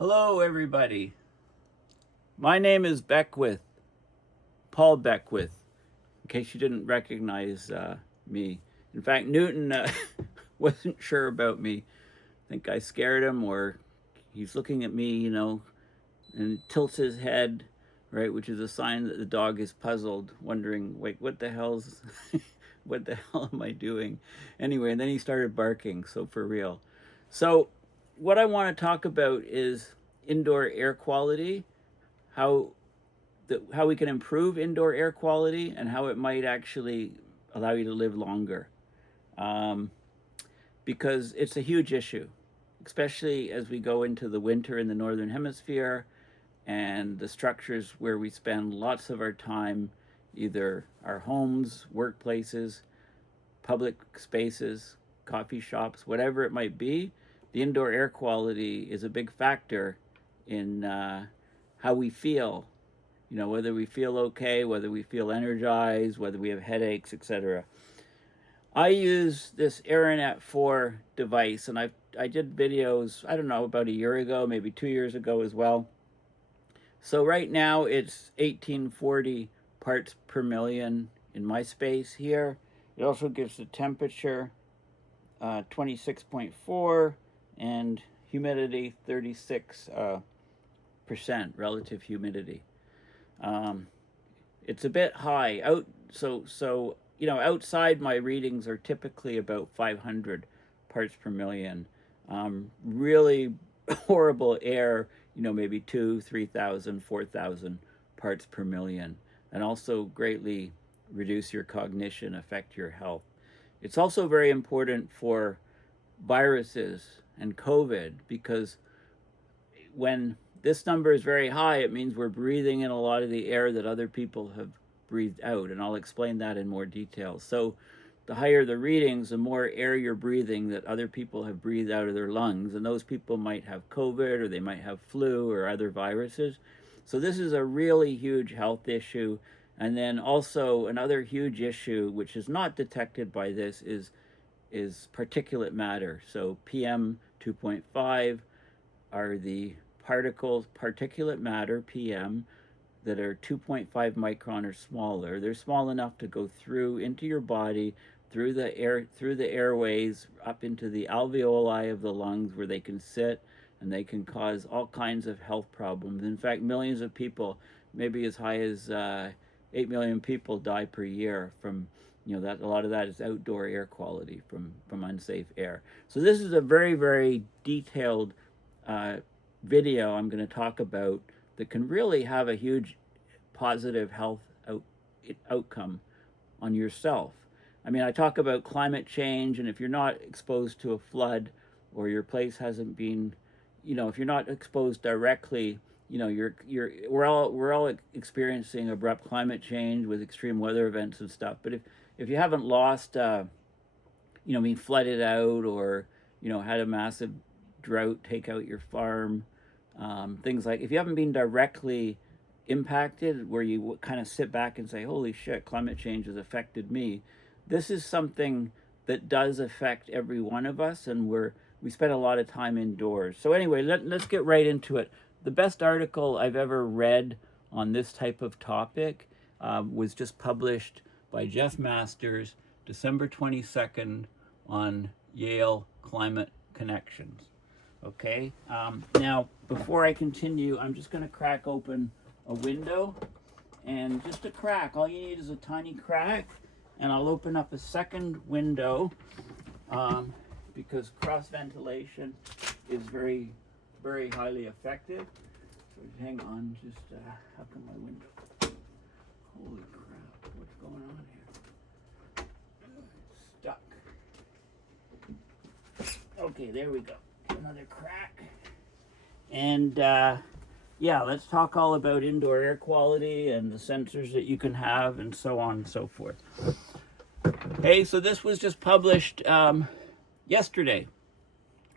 Hello, everybody. My name is Beckwith, Paul Beckwith, in case you didn't recognize me. In fact, Newton wasn't sure about me. I think I scared him, or he's looking at me, and tilts his head, right, which is a sign that the dog is puzzled, wondering, wait, what the hell's, what the hell am I doing? Anyway, and then he started barking, so for real. So, what I want to talk about is indoor air quality, how how we can improve indoor air quality, and how it might actually allow you to live longer. Um, because it's a huge issue, especially as we go into the winter in the northern hemisphere and the structures where we spend lots of our time, either our homes, workplaces, public spaces, coffee shops, whatever it might be. The indoor air quality is a big factor in how we feel. Whether we feel okay, whether we feel energized, whether we have headaches, etc. I use this AirNet 4 device, and I did videos, I don't know, about a year ago, maybe 2 years ago as well. So right now it's 1840 parts per million in my space here. It also gives the temperature 26.4 and humidity 36% relative humidity. It's a bit high out, so outside my readings are typically about 500 parts per million. Really horrible air, maybe 2, 3,000, 4,000 parts per million, and also greatly reduce your cognition, affect your health. It's also very important for viruses and COVID, because when this number is very high, it means we're breathing in a lot of the air that other people have breathed out, and I'll explain that in more detail. So the higher the readings, the more air you're breathing that other people have breathed out of their lungs, and those people might have COVID, or they might have flu or other viruses. So this is a really huge health issue. And then also another huge issue, which is not detected by this, is particulate matter. So PM 2.5 are the particulate matter, PM, that are 2.5 micron or smaller. They're small enough to go through into your body, through the airways, up into the alveoli of the lungs, where they can sit and they can cause all kinds of health problems. In fact, millions of people, maybe as high as 8 million people, die per year from that. A lot of that is outdoor air quality from unsafe air. So this is a very, very detailed video I'm going to talk about that can really have a huge positive health outcome on yourself. I mean, I talk about climate change, and if you're not exposed to a flood, or your place hasn't been, if you're not exposed directly, we're all experiencing abrupt climate change with extreme weather events and stuff. But if you haven't lost, being flooded out, or had a massive drought take out your farm, things like, if you haven't been directly impacted, where you kind of sit back and say, holy shit, climate change has affected me, this is something that does affect every one of us, and we spend a lot of time indoors. So anyway, let's get right into it. The best article I've ever read on this type of topic was just published by Jeff Masters, December 22nd, on Yale Climate Connections. Okay, now before I continue, I'm just going to crack open a window, and just a crack, all you need is a tiny crack, and I'll open up a second window, because cross ventilation is very, very highly effective. So hang on, just how come my window? Holy crap, what's going on here? It's stuck. Okay, there we go. Another crack. And yeah, let's talk all about indoor air quality and the sensors that you can have, and so on and so forth. Hey, so this was just published yesterday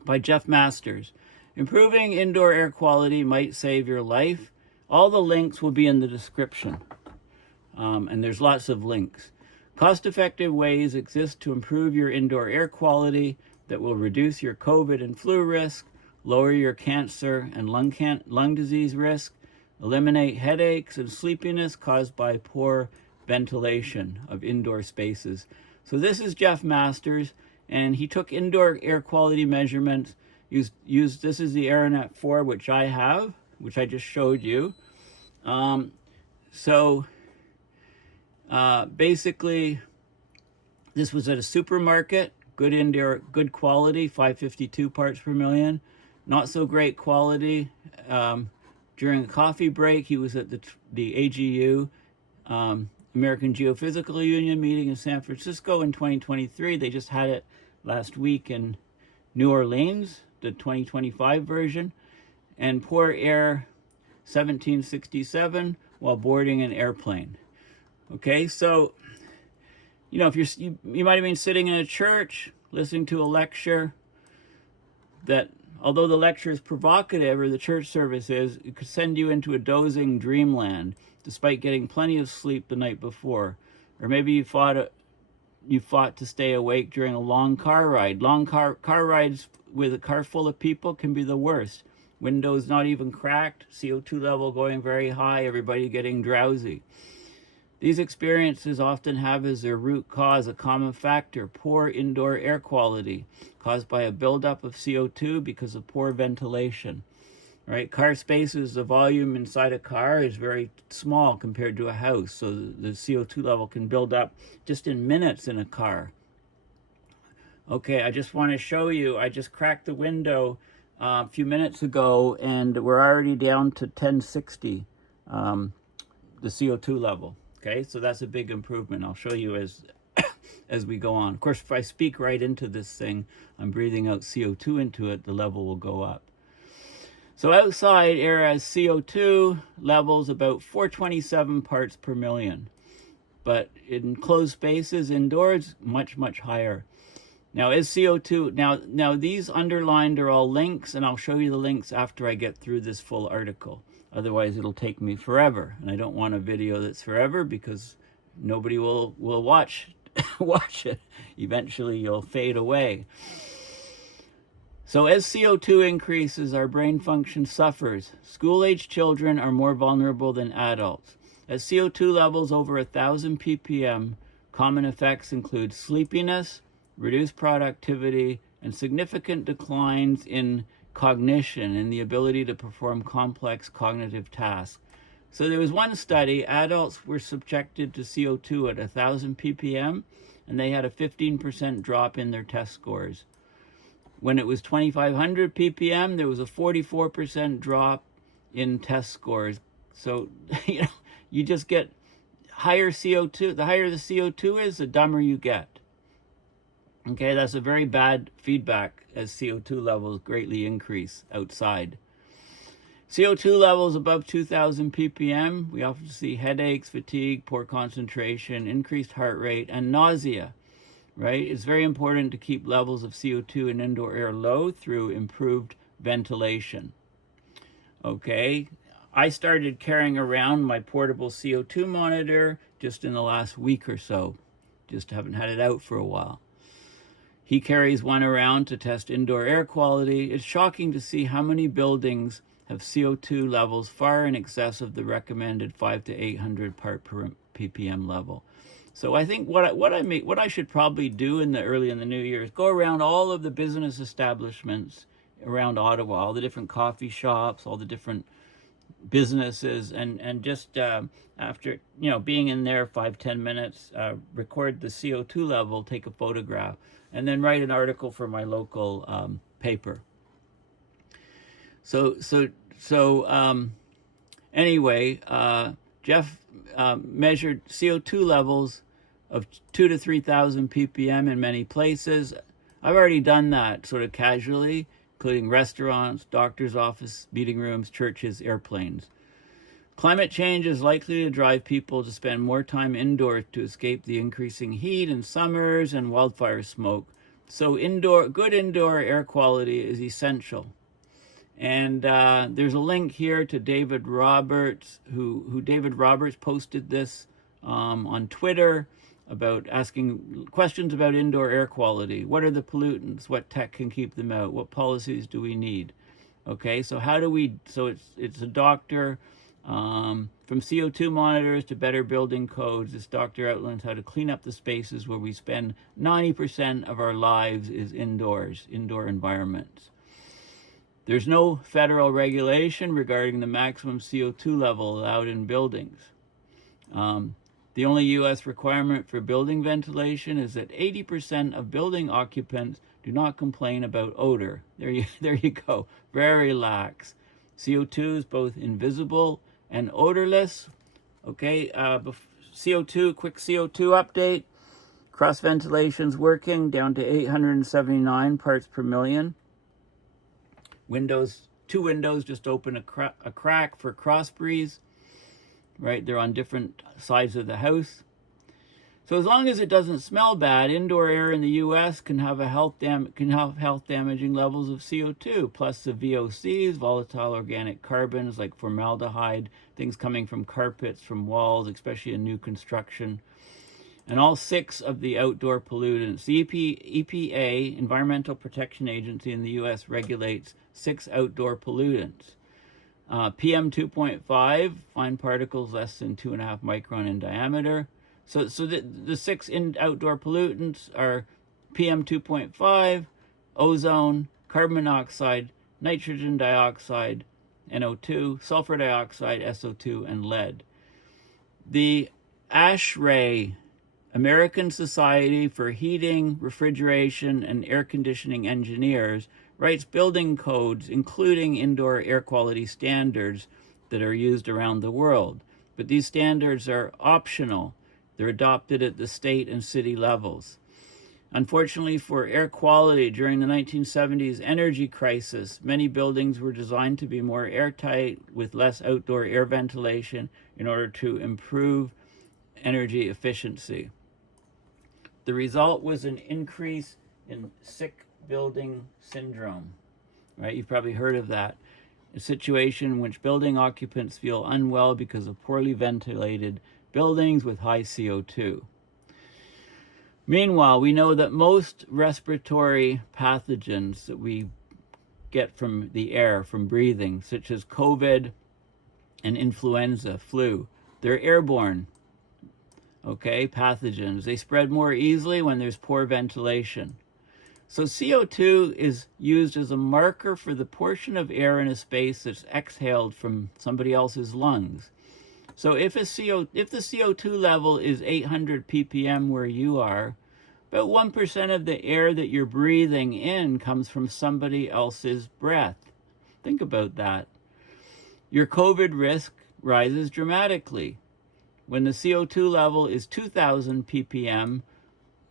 by Jeff Masters. Improving indoor air quality might save your life. All the links will be in the description. And there's lots of links. Cost-effective ways exist to improve your indoor air quality that will reduce your COVID and flu risk, lower your cancer and lung disease risk, eliminate headaches and sleepiness caused by poor ventilation of indoor spaces. So this is Jeff Masters, and he took indoor air quality measurements. Used this is the Aeronet 4, which I have, which I just showed you. Basically, this was at a supermarket. Good indoor, good quality, 552 parts per million. Not so great quality. During a coffee break, he was at the AGU, American Geophysical Union meeting in San Francisco in 2023. They just had it last week in New Orleans, the 2025 version. And poor air, 1767, while boarding an airplane. Okay, so, you know, if you might have been sitting in a church, listening to a lecture that, although the lecture is provocative, or the church service is, it could send you into a dozing dreamland, despite getting plenty of sleep the night before. Or maybe you fought to stay awake during a long car ride. Long car rides with a car full of people can be the worst. Windows not even cracked, CO2 level going very high, everybody getting drowsy. These experiences often have as their root cause a common factor: poor indoor air quality, caused by a buildup of CO2 because of poor ventilation. Right? Car spaces, the volume inside a car is very small compared to a house, so the CO2 level can build up just in minutes in a car. Okay, I just want to show you, I just cracked the window a few minutes ago, and we're already down to 1060, the CO2 level. Okay, so that's a big improvement. I'll show you as we go on. Of course, if I speak right into this thing, I'm breathing out CO2 into it, the level will go up. So outside air has CO2 levels about 427 parts per million. But in closed spaces, indoors, much, much higher. Now, is CO2, now these underlined are all links, and I'll show you the links after I get through this full article. Otherwise, it'll take me forever, and I don't want a video that's forever because nobody will watch it. Eventually, you'll fade away. So as CO2 increases, our brain function suffers. School-age children are more vulnerable than adults. At CO2 levels over 1,000 ppm, common effects include sleepiness, reduced productivity, and significant declines in cognition and the ability to perform complex cognitive tasks. So there was one study, adults were subjected to CO2 at 1,000 ppm, and they had a 15% drop in their test scores. When it was 2,500 ppm, there was a 44% drop in test scores. So, you know, you just get higher CO2. The higher the CO2 is, the dumber you get. Okay, that's a very bad feedback as CO2 levels greatly increase outside. CO2 levels above 2,000 ppm, we often see headaches, fatigue, poor concentration, increased heart rate, and nausea, right? It's very important to keep levels of CO2 in indoor air low through improved ventilation. Okay, I started carrying around my portable CO2 monitor just in the last week or so. Just haven't had it out for a while. He carries one around to test indoor air quality. It's shocking to see how many buildings have CO2 levels far in excess of the recommended 500 to 800 part per ppm level. So I think what I should probably do early in the new year is go around all of the business establishments around Ottawa, all the different coffee shops, all the different businesses, and just after being in there 5-10 minutes, record the CO2 level, take a photograph, and then write an article for my local paper. Anyway, Jeff measured CO2 levels of 2,000 to 3,000 ppm in many places. I've already done that sort of casually, including restaurants, doctor's office, meeting rooms, churches, airplanes. Climate change is likely to drive people to spend more time indoors to escape the increasing heat in summers and wildfire smoke. So good indoor air quality is essential. And there's a link here to David Roberts, who David Roberts posted this on Twitter about asking questions about indoor air quality. What are the pollutants? What tech can keep them out? What policies do we need? Okay, so how do we, so it's a doctor, from CO2 monitors to better building codes. This doctor outlines how to clean up the spaces where we spend 90% of our lives is indoors, indoor environments. There's no federal regulation regarding the maximum CO2 level allowed in buildings. The only U.S. requirement for building ventilation is that 80% of building occupants do not complain about odor. There you go. Very lax. CO2 is both invisible and odorless. Okay, CO2, quick CO2 update. Cross ventilation's working, down to 879 parts per million. Two windows just open a crack for cross breeze. Right, they're on different sides of the house. So as long as it doesn't smell bad, indoor air in the U.S. can have health damaging levels of CO2, plus the VOCs, volatile organic carbons like formaldehyde, things coming from carpets, from walls, especially in new construction, and all 6 of the outdoor pollutants. The EPA, Environmental Protection Agency in the U.S., regulates 6 outdoor pollutants. PM 2.5, fine particles less than 2.5 micron in diameter. So the 6 outdoor pollutants are PM 2.5, ozone, carbon monoxide, nitrogen dioxide, NO2, sulfur dioxide, SO2, and lead. The ASHRAE, American Society for Heating, Refrigeration, and Air Conditioning Engineers, writes building codes, including indoor air quality standards that are used around the world. But these standards are optional. They're adopted at the state and city levels. Unfortunately for air quality, during the 1970s energy crisis, many buildings were designed to be more airtight with less outdoor air ventilation in order to improve energy efficiency. The result was an increase in sick building syndrome, right? You've probably heard of that. A situation in which building occupants feel unwell because of poorly ventilated buildings with high CO2. Meanwhile, we know that most respiratory pathogens that we get from the air, from breathing, such as COVID and influenza, flu, they're airborne, okay, pathogens. They spread more easily when there's poor ventilation. So CO2 is used as a marker for the portion of air in a space that's exhaled from somebody else's lungs. So if the CO2 level is 800 ppm where you are, about 1% of the air that you're breathing in comes from somebody else's breath. Think about that. Your COVID risk rises dramatically. When the CO2 level is 2000 ppm,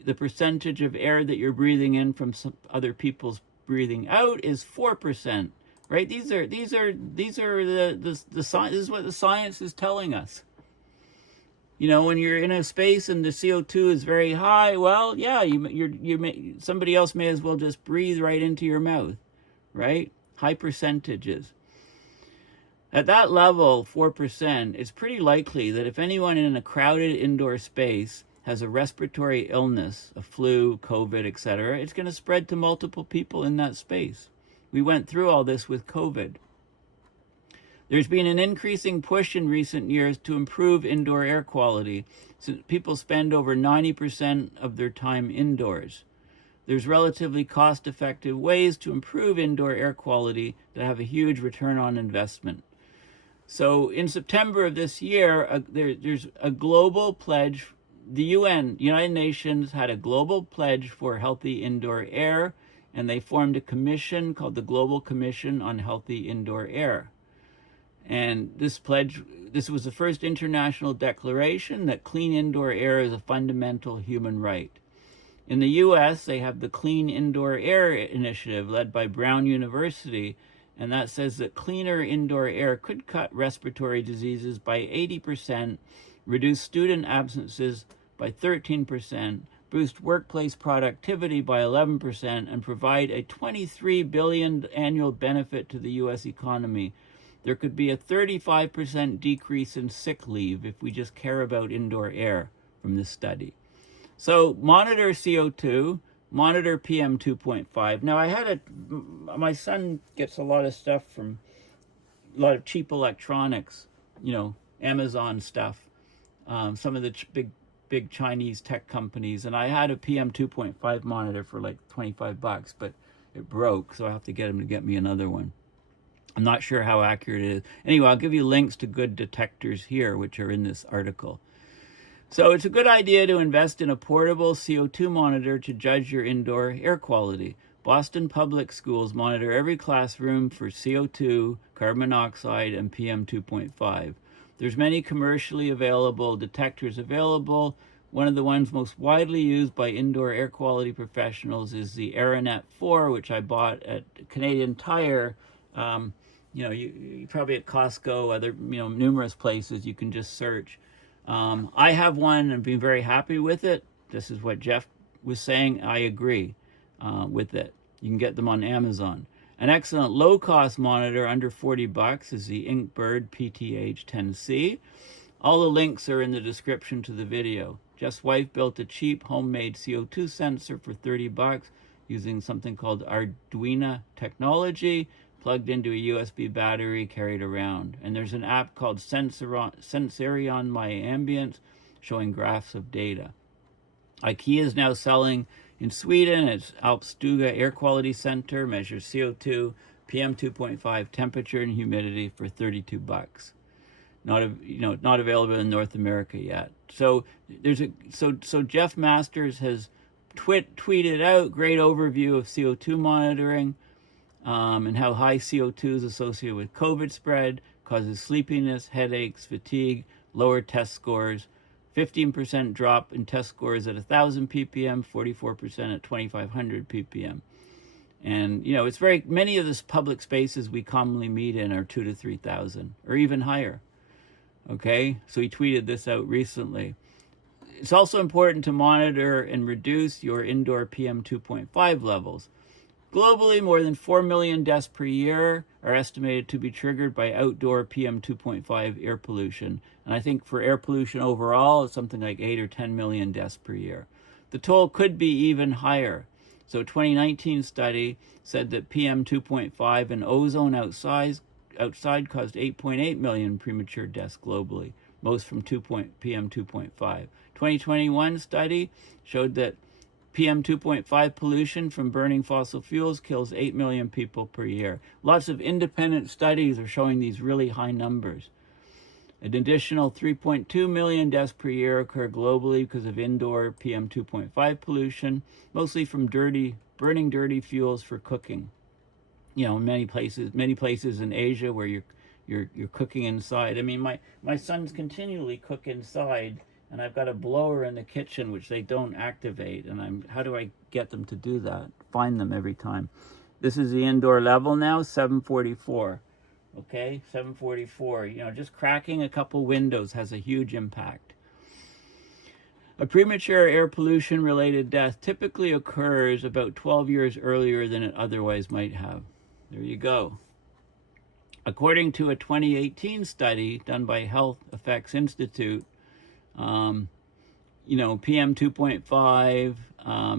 the percentage of air that you're breathing in from some other people's breathing out is 4%, right? These are the science. This is what the science is telling us. You know, when you're in a space and the CO2 is very high, well, yeah, somebody else may as well just breathe right into your mouth, right? High percentages. At that level, 4%, it's pretty likely that if anyone in a crowded indoor space has a respiratory illness, a flu, COVID, etc., it's going to spread to multiple people in that space. We went through all this with COVID. There's been an increasing push in recent years to improve indoor air quality, so people spend over 90% of their time indoors. There's relatively cost-effective ways to improve indoor air quality that have a huge return on investment. So in September of this year, there's a global pledge. The UN, United Nations, had a global pledge for healthy indoor air, and they formed a commission called the Global Commission on Healthy Indoor Air. And this was the first international declaration that clean indoor air is a fundamental human right. In the US, they have the Clean Indoor Air Initiative led by Brown University, and that says that cleaner indoor air could cut respiratory diseases by 80%, reduce student absences by 13%, boost workplace productivity by 11%, and provide a $23 billion annual benefit to the U.S. economy. There could be a 35% decrease in sick leave if we just care about indoor air from this study. So monitor CO2, monitor PM 2.5. Now my son gets a lot of stuff from a lot of cheap electronics, Amazon stuff, some of the big Chinese tech companies, and I had a PM 2.5 monitor for like $25, but it broke, so I have to get him to get me another one. I'm not sure how accurate it is. Anyway, I'll give you links to good detectors here, which are in this article. So it's a good idea to invest in a portable CO2 monitor to judge your indoor air quality. Boston Public Schools monitor every classroom for CO2, carbon monoxide, and PM 2.5. There's many commercially available detectors available. One of the ones most widely used by indoor air quality professionals is the Aeronet 4, which I bought at Canadian Tire. You probably at Costco, other numerous places you can just search. I have one and been very happy with it. This is what Jeff was saying. I agree with it. You can get them on Amazon. An excellent low-cost monitor under $40 is the Inkbird PTH-10C. All the links are in the description to the video. Jeff's wife built a cheap homemade CO2 sensor for $30 using something called Arduino technology, plugged into a USB battery carried around. And there's an app called Sensorion My Ambience showing graphs of data. IKEA is now selling in Sweden. Its Alpstuga Air Quality Center measures CO2, PM 2.5, temperature, and humidity for $32. Not available in North America yet. So so Jeff Masters has tweeted out great overview of CO2 monitoring. And how high CO2 is associated with COVID spread, causes sleepiness, headaches, fatigue, lower test scores, 15% drop in test scores at 1,000 ppm, 44% at 2,500 ppm. And, it's many of the public spaces we commonly meet in are 2,000 to 3,000 or even higher. Okay, so he tweeted this out recently. It's also important to monitor and reduce your indoor PM 2.5 levels. Globally, more than 4 million deaths per year are estimated to be triggered by outdoor PM 2.5 air pollution. And I think for air pollution overall, it's something like 8 or 10 million deaths per year. The toll could be even higher. So a 2019 study said that PM 2.5 and ozone outside caused 8.8 million premature deaths globally, most from PM 2.5. 2021 study showed that PM 2.5 pollution from burning fossil fuels kills 8 million people per year. Lots of independent studies are showing these really high numbers. An additional 3.2 million deaths per year occur globally because of indoor PM 2.5 pollution, mostly from burning dirty fuels for cooking. Many places in Asia where you're cooking inside. I mean, my sons continually cook inside. And I've got a blower in the kitchen, which they don't activate. And how do I get them to do that? Find them every time. This is the indoor level now, 744. Okay, 744. Just cracking a couple windows has a huge impact. A premature air pollution related death typically occurs about 12 years earlier than it otherwise might have. There you go. According to a 2018 study done by Health Effects Institute, PM 2.5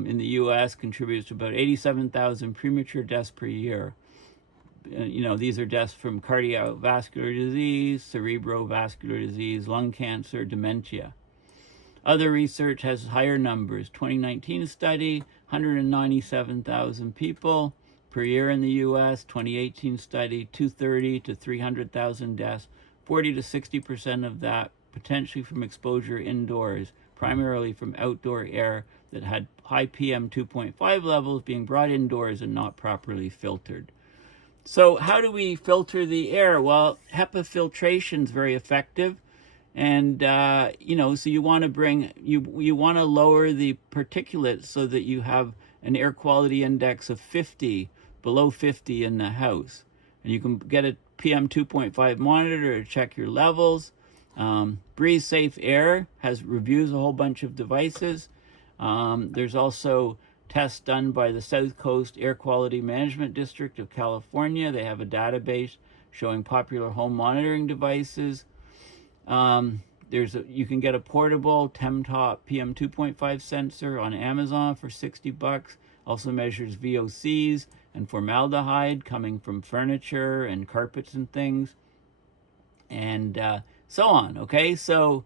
in the U.S. contributes to about 87,000 premature deaths per year. These are deaths from cardiovascular disease, cerebrovascular disease, lung cancer, dementia. Other research has higher numbers. 2019 study, 197,000 people per year in the U.S. 2018 study, 230 to 300,000 deaths, 40 to 60% of that potentially from exposure indoors, primarily from outdoor air that had high PM 2.5 levels being brought indoors and not properly filtered. So how do we filter the air? Well, HEPA filtration is very effective. And, so you want to lower the particulate so that you have an air quality index of 50, below 50 in the house. And you can get a PM 2.5 monitor to check your levels. Breathe Safe Air reviews a whole bunch of devices. There's also tests done by the South Coast Air Quality Management District of California. They have a database showing popular home monitoring devices. You can get a portable Temtop PM 2.5 sensor on Amazon for $60. Also measures VOCs and formaldehyde coming from furniture and carpets and things, and so on. Okay, so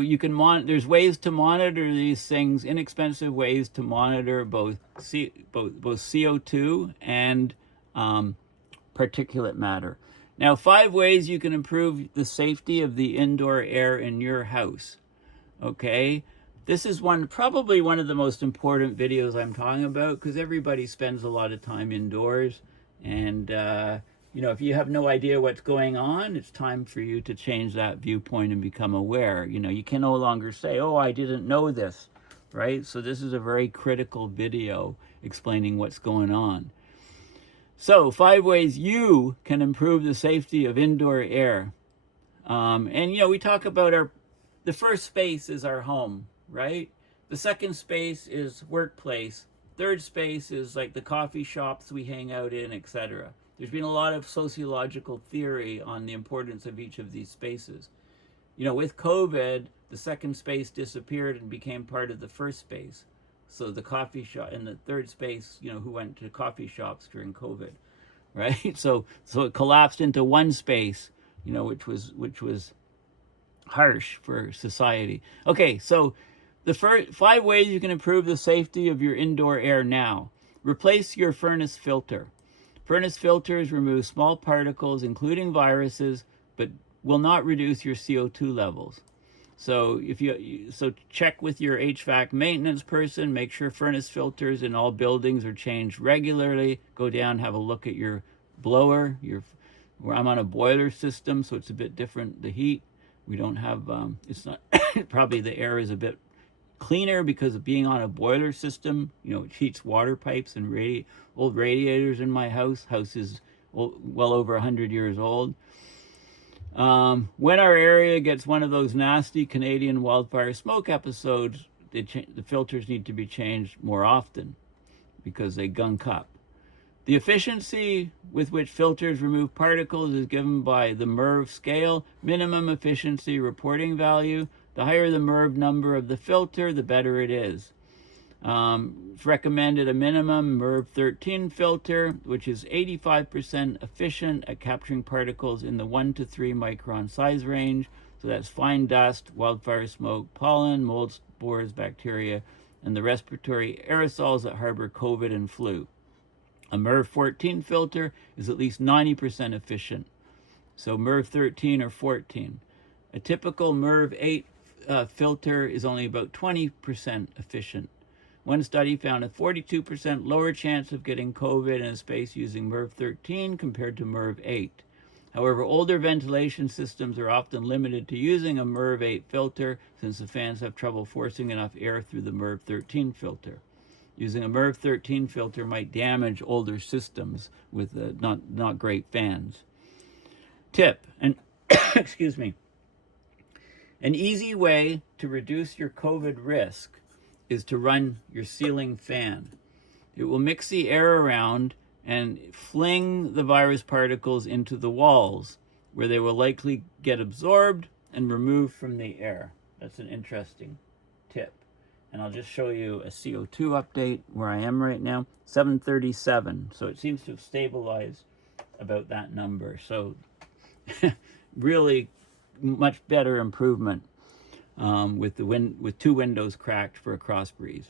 you can there's ways to monitor these things, inexpensive ways to monitor both CO2 and particulate matter. Now, 5 ways you can improve the safety of the indoor air in your house. Okay, this is probably one of the most important videos I'm talking about, because everybody spends a lot of time indoors, and if you have no idea what's going on, it's time for you to change that viewpoint and become aware. You can no longer say, oh, I didn't know this, right? So this is a very critical video explaining what's going on. So 5 ways you can improve the safety of indoor air. We talk about the first space is our home, right? The second space is workplace. Third space is like the coffee shops we hang out in, etc. There's been a lot of sociological theory on the importance of each of these spaces. With COVID, the second space disappeared and became part of the first space. So the coffee shop and the third space, who went to coffee shops during COVID, right? So it collapsed into one space, which was harsh for society. Okay, so the 5 ways you can improve the safety of your indoor air now. Replace your furnace filter. Furnace filters remove small particles, including viruses, but will not reduce your CO2 levels. So check with your HVAC maintenance person, make sure furnace filters in all buildings are changed regularly. Go down, have a look at your blower. Where I'm on a boiler system, so it's a bit different, the heat. We don't have, it's not, probably the air is a bit cleaner because of being on a boiler system. It heats water pipes and old radiators in my house. House is well over 100 years old. When our area gets one of those nasty Canadian wildfire smoke episodes, the filters need to be changed more often because they gunk up. The efficiency with which filters remove particles is given by the MERV scale, minimum efficiency reporting value. The higher the MERV number of the filter, the better it is. It's recommended a minimum MERV 13 filter, which is 85% efficient at capturing particles in the 1 to 3 micron size range. So that's fine dust, wildfire smoke, pollen, mold spores, bacteria, and the respiratory aerosols that harbor COVID and flu. A MERV 14 filter is at least 90% efficient. So MERV 13 or 14. A typical MERV 8 filter is only about 20% efficient. One study found a 42% lower chance of getting COVID in a space using MERV 13 compared to MERV 8. However, older ventilation systems are often limited to using a MERV 8 filter since the fans have trouble forcing enough air through the MERV 13 filter. Using a MERV 13 filter might damage older systems with not great fans. Tip, and excuse me, an easy way to reduce your COVID risk is to run your ceiling fan. It will mix the air around and fling the virus particles into the walls, where they will likely get absorbed and removed from the air. That's an interesting tip. And I'll just show you a CO2 update where I am right now, 737. So it seems to have stabilized about that number. So really much better improvement with 2 windows cracked for a cross breeze.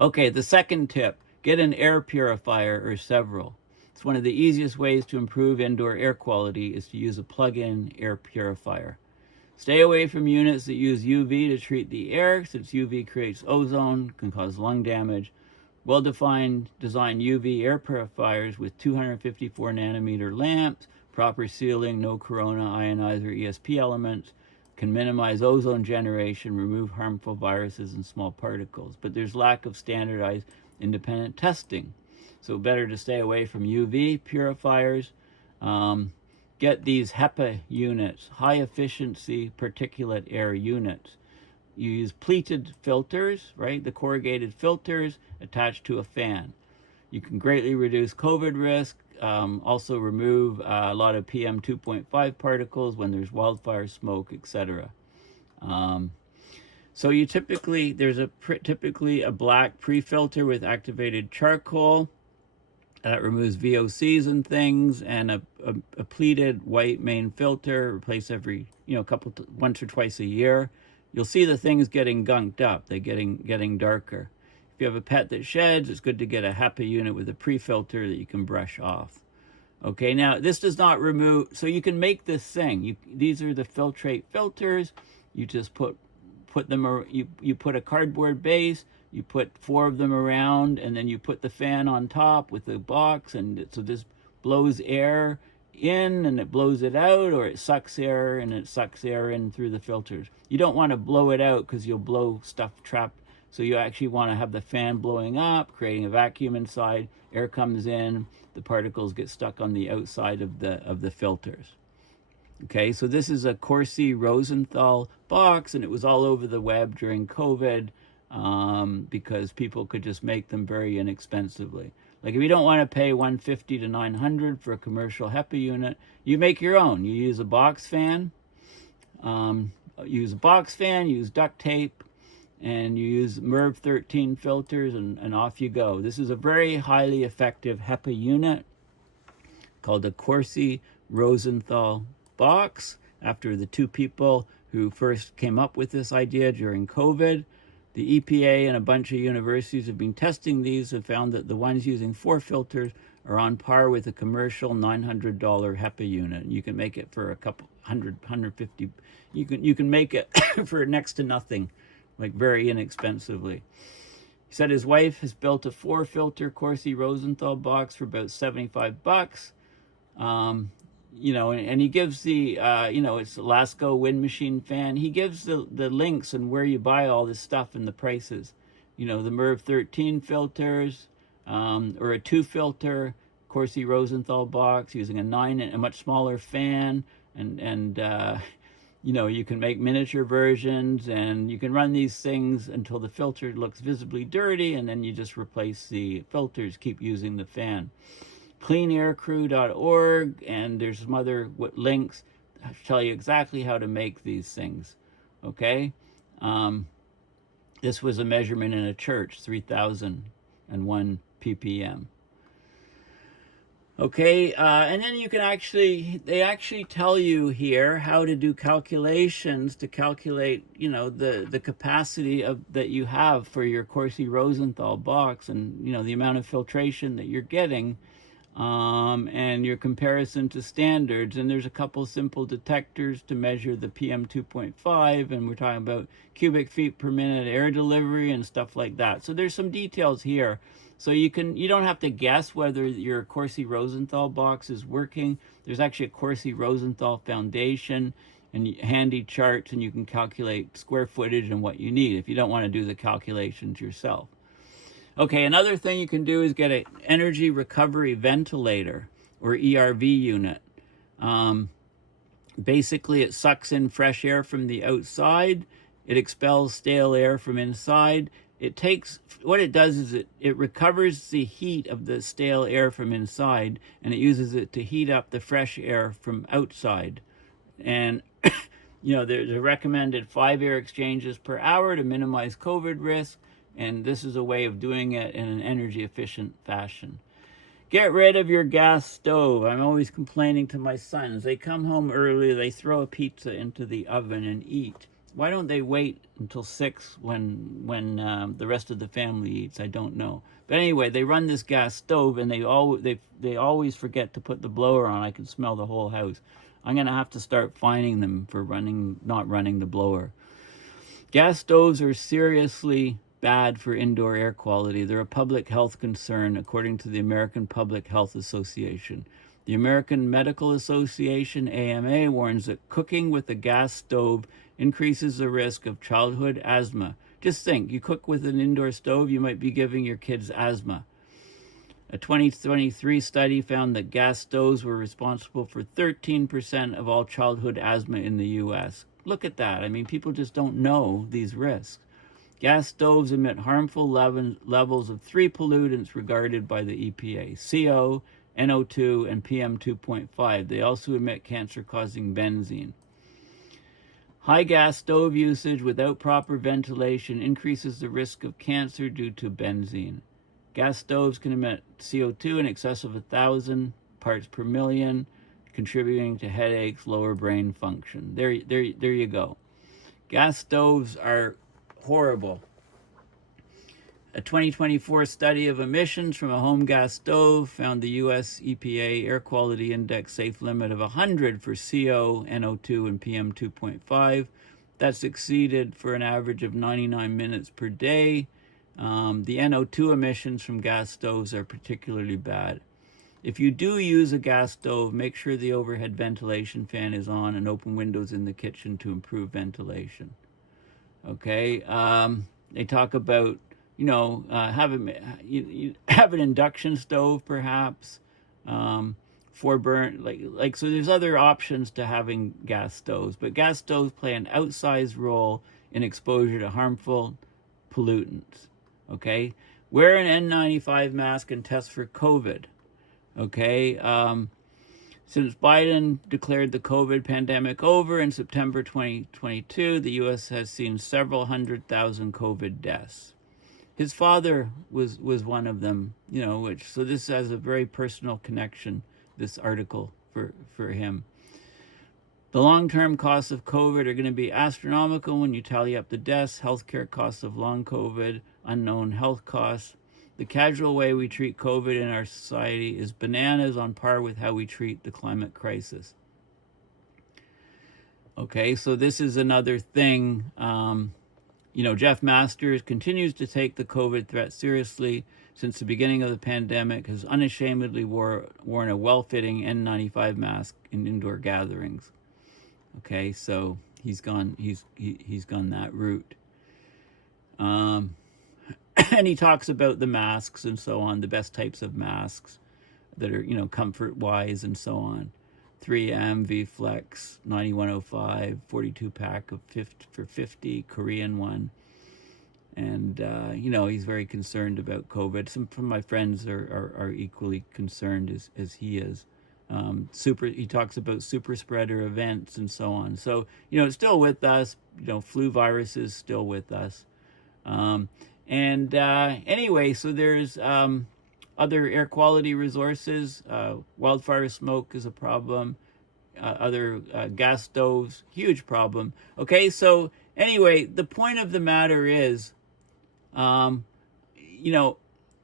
Okay, the second tip, get an air purifier or several. It's one of the easiest ways to improve indoor air quality is to use a plug-in air purifier. Stay away from units that use UV to treat the air, since UV creates ozone, can cause lung damage. Well-defined designed UV air purifiers with 254 nanometer lamps, proper sealing, no corona, ionizer, ESP elements, can minimize ozone generation, remove harmful viruses and small particles. But there's lack of standardized independent testing. So better to stay away from UV purifiers. Get these HEPA units, high efficiency particulate air units. You use pleated filters, right? The corrugated filters attached to a fan. You can greatly reduce COVID risk, also remove a lot of PM 2.5 particles when there's wildfire smoke, etc. So you typically, there's typically a black pre-filter with activated charcoal that removes VOCs and things, and a pleated white main filter, replace every, once or twice a year. You'll see the things getting gunked up. They're getting darker. If you have a pet that sheds, it's good to get a HEPA unit with a pre-filter that you can brush off. Okay, now this does not remove, so you can make this thing. These are the Filtrate filters. You just put them, you put a cardboard base, you put 4 of them around, and then you put the fan on top with the box, and so this blows air in and it blows it out, or it sucks air and it sucks air in through the filters. You don't want to blow it out because you'll blow stuff trapped. So you actually want to have the fan blowing up, creating a vacuum inside. Air comes in, the particles get stuck on the outside of the filters. Okay, so this is a Corsi Rosenthal box, and it was all over the web during COVID because people could just make them very inexpensively. Like if you don't want to pay $150 to $900 for a commercial HEPA unit, you make your own. You use a box fan, use duct tape, and you use MERV 13 filters, and off you go. This is a very highly effective HEPA unit called a Corsi Rosenthal box, after the 2 people who first came up with this idea during COVID. The EPA and a bunch of universities have been testing these and found that the ones using 4 filters are on par with a commercial $900 HEPA unit. You can make it for a couple $150. You can make it for next to nothing, like very inexpensively. He said his wife has built a 4-filter Corsi Rosenthal box for about $75. And he gives the, it's Lasco wind machine fan. He gives the links and where you buy all this stuff and the prices. The MERV 13 filters, or a 2-filter Corsi Rosenthal box using a much smaller fan, and you can make miniature versions, and you can run these things until the filter looks visibly dirty, and then you just replace the filters, keep using the fan. cleanaircrew.org, and there's some other links that tell you exactly how to make these things. Okay, this was a measurement in a church, 3,001 ppm. Okay, and then you can they actually tell you here how to do calculations to calculate, the capacity that you have for your Corsi Rosenthal box, and, the amount of filtration that you're getting, and your comparison to standards. And there's a couple simple detectors to measure the PM 2.5, and we're talking about cubic feet per minute air delivery and stuff like that. So there's some details here. So you don't have to guess whether your Corsi Rosenthal box is working. There's actually a Corsi Rosenthal foundation and handy charts, and you can calculate square footage and what you need if you don't want to do the calculations yourself. Okay, another thing you can do is get an energy recovery ventilator, or ERV unit. Basically, it sucks in fresh air from the outside. It expels stale air from inside. What it does is it recovers the heat of the stale air from inside, and it uses it to heat up the fresh air from outside. And there's a recommended 5 air exchanges per hour to minimize COVID risk, and this is a way of doing it in an energy efficient fashion. Get rid of your gas stove. I'm always complaining to my sons. They come home early, they throw a pizza into the oven and eat. Why don't they wait until 6 when the rest of the family eats? I don't know. But anyway, they run this gas stove, and they always forget to put the blower on. I can smell the whole house. I'm going to have to start fining them for not running the blower. Gas stoves are seriously bad for indoor air quality. They're a public health concern, according to the American Public Health Association. The American Medical Association, AMA, warns that cooking with a gas stove increases the risk of childhood asthma. Just think, you cook with an indoor stove, you might be giving your kids asthma. A 2023 study found that gas stoves were responsible for 13% of all childhood asthma in the U.S. Look at that. I mean, people just don't know these risks. Gas stoves emit harmful levels of 3 pollutants regarded by the EPA: CO, NO2, and PM 2.5. They also emit cancer-causing benzene. High gas stove usage without proper ventilation increases the risk of cancer due to benzene. Gas stoves can emit CO2 in excess of 1,000 parts per million, contributing to headaches, lower brain function. There you go. Gas stoves are horrible. A 2024 study of emissions from a home gas stove found the US EPA Air Quality Index safe limit of 100 for CO, NO2, and PM 2.5. That's exceeded for an average of 99 minutes per day. The NO2 emissions from gas stoves are particularly bad. If you do use a gas stove, make sure the overhead ventilation fan is on and open windows in the kitchen to improve ventilation. Okay, they talk about, have an induction stove perhaps, for burn, so there's other options to having gas stoves, but gas stoves play an outsized role in exposure to harmful pollutants. Okay, wear an N95 mask and test for COVID. Okay, since Biden declared the COVID pandemic over in September 2022, the U.S. has seen several 100,000 COVID deaths. His father was one of them, so this has a very personal connection, this article for him. The long-term costs of COVID are going to be astronomical when you tally up the deaths, healthcare costs of long COVID, unknown health costs. The casual way we treat COVID in our society is bananas, on par with how we treat the climate crisis. Okay, so this is another thing. Jeff Masters continues to take the COVID threat seriously. Since the beginning of the pandemic, has unashamedly worn a well-fitting N95 mask in indoor gatherings. Okay, so he's gone that route. And he talks about the masks and so on, the best types of masks that are, comfort-wise and so on. 3M, V-Flex, 9105, 42-pack of 50 for 50, Korean one. And, he's very concerned about COVID. Some of my friends are equally concerned as he is. He talks about super spreader events and so on. So, it's still with us. Flu virus is still with us. Anyway, so there's other air quality resources. Wildfire smoke is a problem. Other gas stoves, huge problem. Okay, so anyway, the point of the matter is,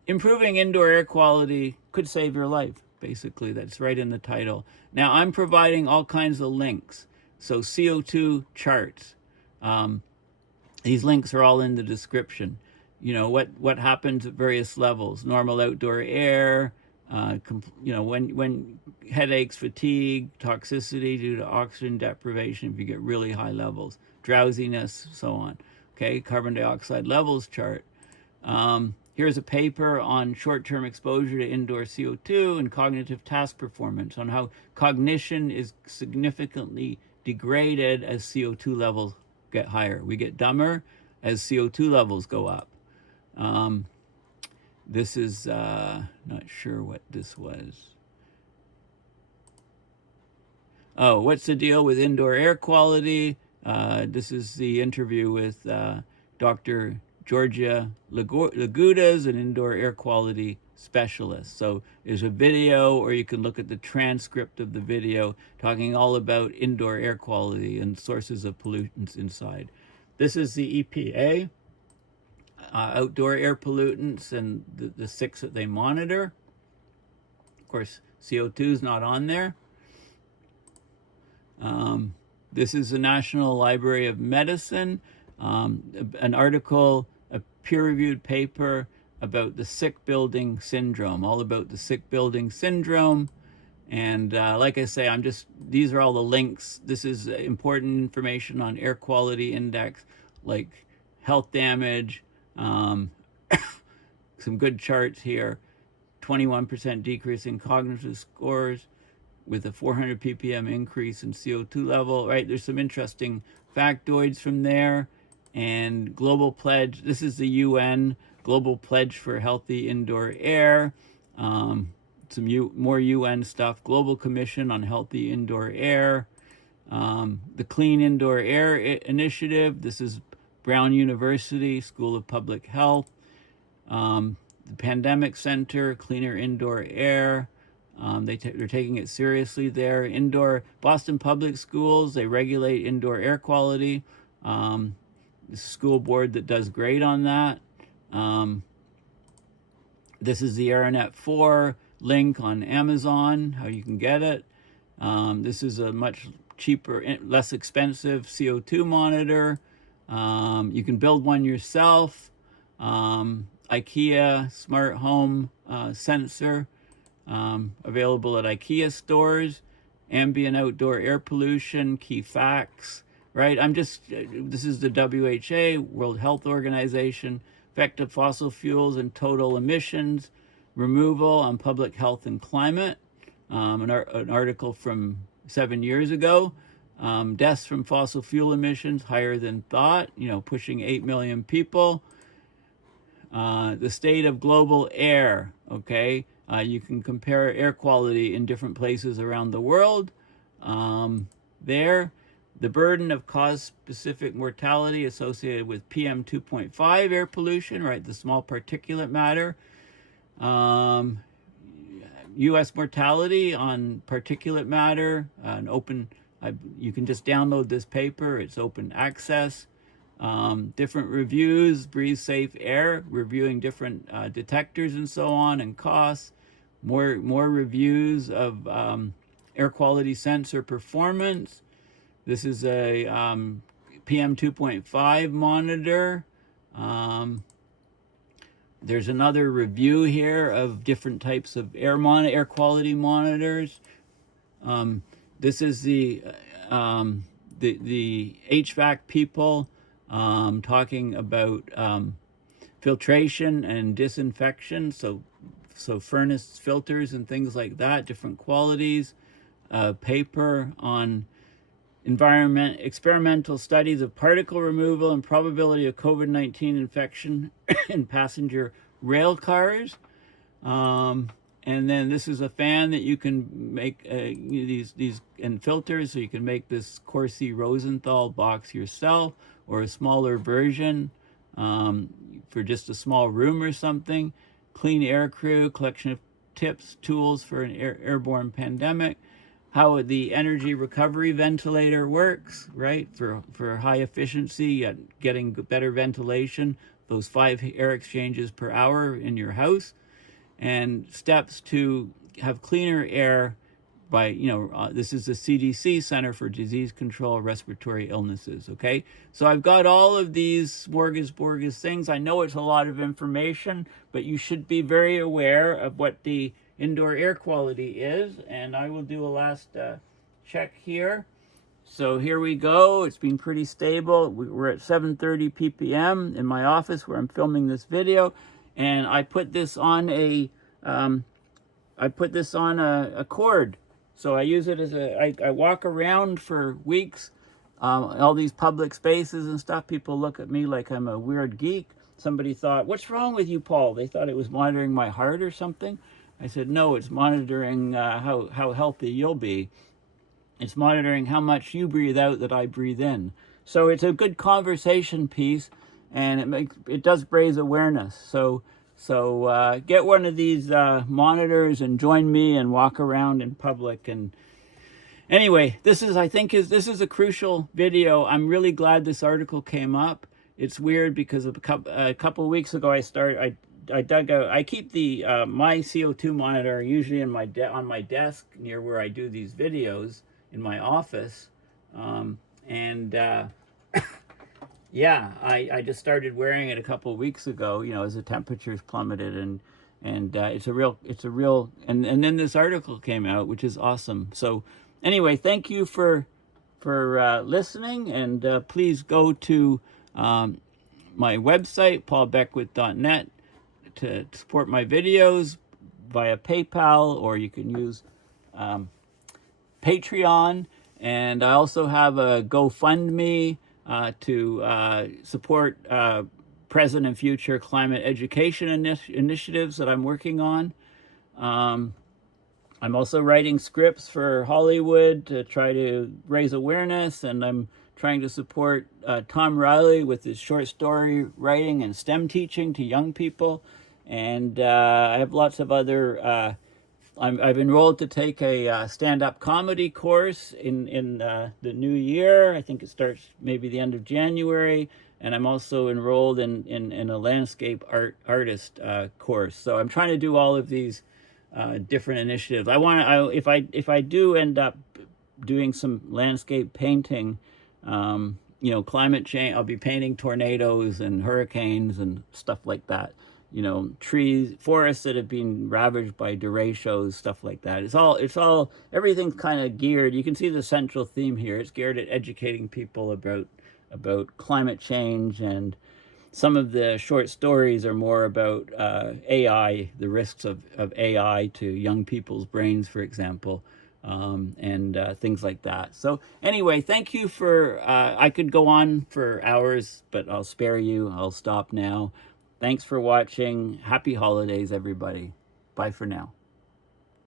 improving indoor air quality could save your life, basically. That's right in the title. Now, I'm providing all kinds of links. So CO2 charts. These links are all in the description. What happens at various levels, normal outdoor air, when headaches, fatigue, toxicity due to oxygen deprivation if you get really high levels, drowsiness, so on. Okay, carbon dioxide levels chart. Here's a paper on short-term exposure to indoor CO2 and cognitive task performance, on how cognition is significantly degraded as CO2 levels get higher. We get dumber as CO2 levels go up. This is, not sure what this was. Oh, what's the deal with indoor air quality? This is the interview with Dr. Georgia Lagudas, an indoor air quality specialist. So there's a video, or you can look at the transcript of the video talking all about indoor air quality and sources of pollutants inside. This is the EPA. Outdoor air pollutants and the 6 that they monitor. Of course, CO2 is not on there. This is the National Library of Medicine, an article, a peer-reviewed paper about the sick building syndrome, all about the sick building syndrome. And like I say, these are all the links. This is important information on air quality index, like health damage, some good charts here. 21% decrease in cognitive scores with a 400 ppm increase in CO2 level, right? There's some interesting factoids from there. And global pledge, this is the UN global pledge for healthy indoor air. Some more UN stuff, Global Commission on Healthy Indoor Air. The Clean Indoor Air Initiative. This is Brown University School of Public Health. The Pandemic Center, Cleaner Indoor Air. They're taking it seriously there. Boston Public Schools, they regulate indoor air quality. The school board that does great on that. This is the AirNet 4 link on Amazon, how you can get it. This is a much cheaper, less expensive CO2 monitor. You can build one yourself. IKEA smart home sensor, available at IKEA stores. Ambient outdoor air pollution, key facts, right? This is the WHA, World Health Organization, effect of fossil fuels and total emissions, removal on public health and climate, an article from 7 years ago. Deaths from fossil fuel emissions higher than thought, pushing 8 million people. The state of global air, okay? You can compare air quality in different places around the world. The burden of cause-specific mortality associated with PM 2.5 air pollution, right? The small particulate matter. U.S. mortality on particulate matter, you can just download this paper, it's open access. Different reviews, Breathe Safe Air, reviewing different detectors and so on, and costs. More reviews of air quality sensor performance. This is a PM 2.5 monitor. There's another review here of different types of air quality monitors. This is the HVAC people talking about filtration and disinfection. So furnace filters and things like that, different qualities. Paper on experimental studies of particle removal and probability of COVID-19 infection in passenger rail cars. And then this is a fan that you can make these and filters, so you can make this Corsi Rosenthal box yourself, or a smaller version for just a small room or something. Clean Air Crew, collection of tips, tools for an airborne pandemic. How the energy recovery ventilator works, right? For high efficiency, getting better ventilation, those 5 air exchanges per hour in your house. And steps to have cleaner air by, this is the CDC, Center for Disease Control, Respiratory Illnesses, okay? So I've got all of these smorgasbord things. I know it's a lot of information, but you should be very aware of what the indoor air quality is. And I will do a last check here. So here we go. It's been pretty stable. We're at 7:30 ppm in my office where I'm filming this video. And I put this on a cord. So I use it as I walk around for weeks, all these public spaces and stuff. People look at me like I'm a weird geek. Somebody thought, "What's wrong with you, Paul?" They thought it was monitoring my heart or something. I said, no, it's monitoring how healthy you'll be. It's monitoring how much you breathe out that I breathe in. So it's a good conversation piece, and it does raise awareness. So get one of these monitors and join me and walk around in public. And anyway, this is a crucial video. I'm really glad this article came up. It's weird because a couple of weeks ago I dug out. I keep the my CO2 monitor usually on my desk near where I do these videos in my office, yeah, I just started wearing it a couple of weeks ago. As the temperatures plummeted, and it's a real. And then this article came out, which is awesome. So anyway, thank you for listening, and please go to my website paulbeckwith.net to support my videos via PayPal, or you can use Patreon. And I also have a GoFundMe to support present and future climate education initiatives that I'm working on. I'm also writing scripts for Hollywood to try to raise awareness, and I'm trying to support Tom Riley with his short story writing and STEM teaching to young people. And I have lots of other. I've enrolled to take a stand-up comedy course in the new year. I think it starts maybe the end of January, and I'm also enrolled in a landscape artist course. So I'm trying to do all of these different initiatives. If I do end up doing some landscape painting, climate change. I'll be painting tornadoes and hurricanes and stuff like that. Trees, forests that have been ravaged by derechos, stuff like that. Everything's kind of geared. You can see the central theme here. It's geared at educating people about climate change, and some of the short stories are more about AI, the risks of AI to young people's brains, for example, and things like that. So anyway, thank you for, I could go on for hours, but I'll spare you. I'll stop now. Thanks for watching. Happy holidays, everybody. Bye for now.